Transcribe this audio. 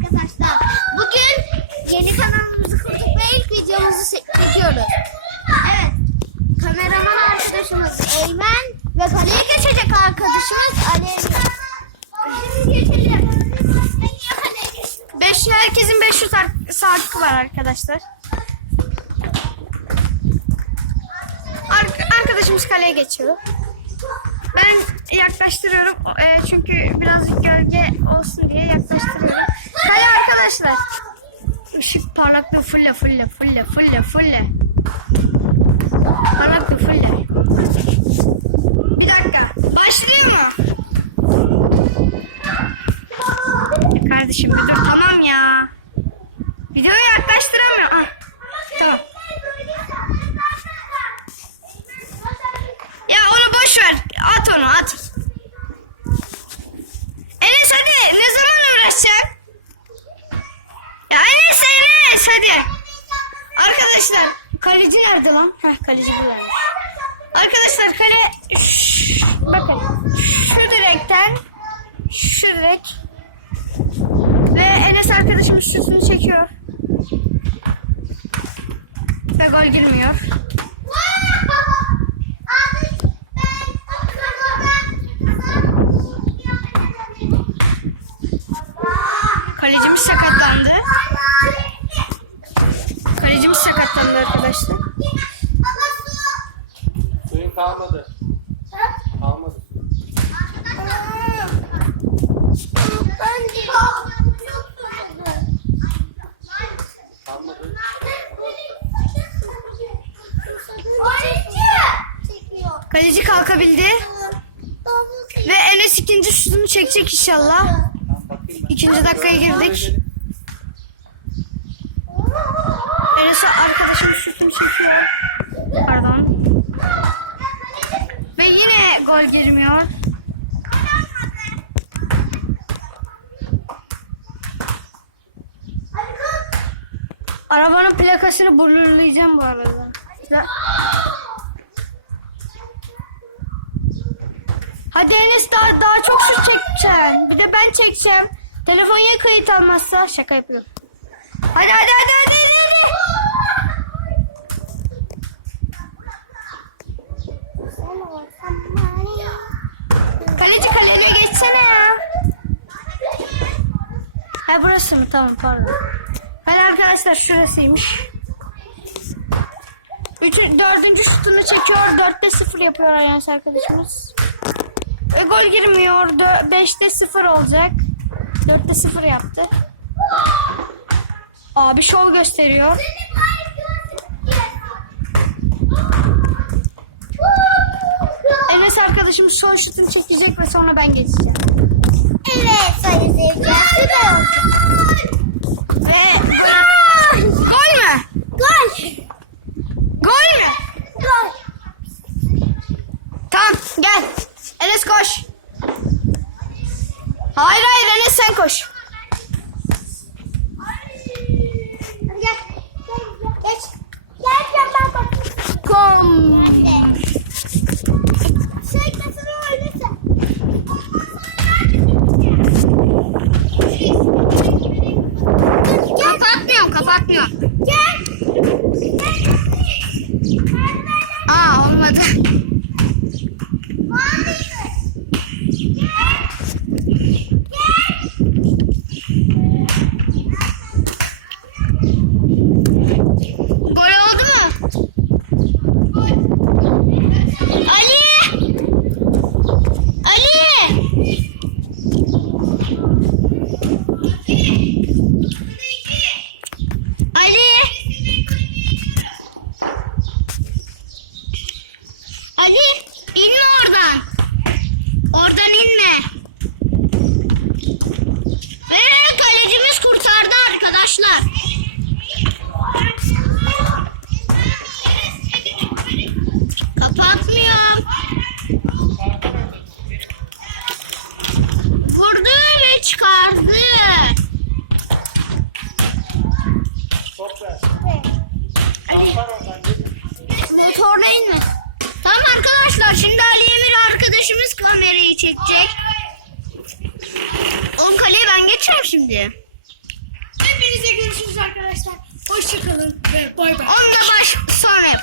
arkadaşlar. Bugün yeni kanalımızı kurduk ve ilk videomuzu çekiyoruz. Evet. Kameraman arkadaşımız Eymen ve kaleye geçecek arkadaşımız Ali. Beş, herkesin 500 ar- saati var arkadaşlar. Ar- arkadaşımız kaleye geçiyor. Ben yaklaştırıyorum e, çünkü birazcık gölge olsun diye yaklaştırıyorum. Kale arkadaşlar. Işık parlaklığı fulle fulle fulle fulle fulle. Parlaklığı fulle. Bir dakika. Başlıyor mu? Ya Kardeşim bir dur tamam ya. Videoyu yaklaştıramıyorum. Ah, tamam. Ya onu boş ver. At onu at. Enes hadi ne zaman uğraşacaksın? Ya Enes Enes hadi. Arkadaşlar kaleci nerede lan? Heh kaleci burada. Arkadaşlar kale bakın şu direkten şu direk ve Enes arkadaşımız şutunu çekiyor. Ve gol girmiyor. Arkadaşlar. Suyun kalmadı. Kalmadı. Kalmadı. Kaleci kalkabildi. Ve Enes ikinci şutunu çekecek inşallah. İkinci dakikaya girdik. Enes arkadaşım şutunu çekiyor. Pardon. Ve yine gol girmiyor. Arabanın plakasını blurlayacağım bu arada. Hadi Enes daha, daha çok şut çekeceksin. Bir de ben çekeceğim. Telefon ya kayıt almazsa şaka yapıyorum. Hadi hadi hadi. hadi. Kaleci kalene geçsene ya. Ha burası mı? Tamam pardon. Hadi arkadaşlar şurasıymış. Üçün, dördüncü şutunu çekiyor. Dörtte sıfır yapıyor Ayans arkadaşımız. E, gol girmiyor. Dö- beşte sıfır olacak. Dörtte sıfır yaptı. Abi şov gösteriyor. Enes arkadaşımız son şutunu çekecek ve sonra ben geçeceğim. Evet sayın seyirciler. Süper oldu. Ve gol, gol mü? Gol. Gol mü? Gol. Tamam gel. Enes koş. Hayır hayır Enes sen koş. Motorla inme. Tamam arkadaşlar şimdi Ali Emir arkadaşımız kamerayı çekecek. On kaleye ben geçeceğim şimdi. Hepinize görüşürüz arkadaşlar. Hoşçakalın ve bay bay. Onunla baş sonra yaparız.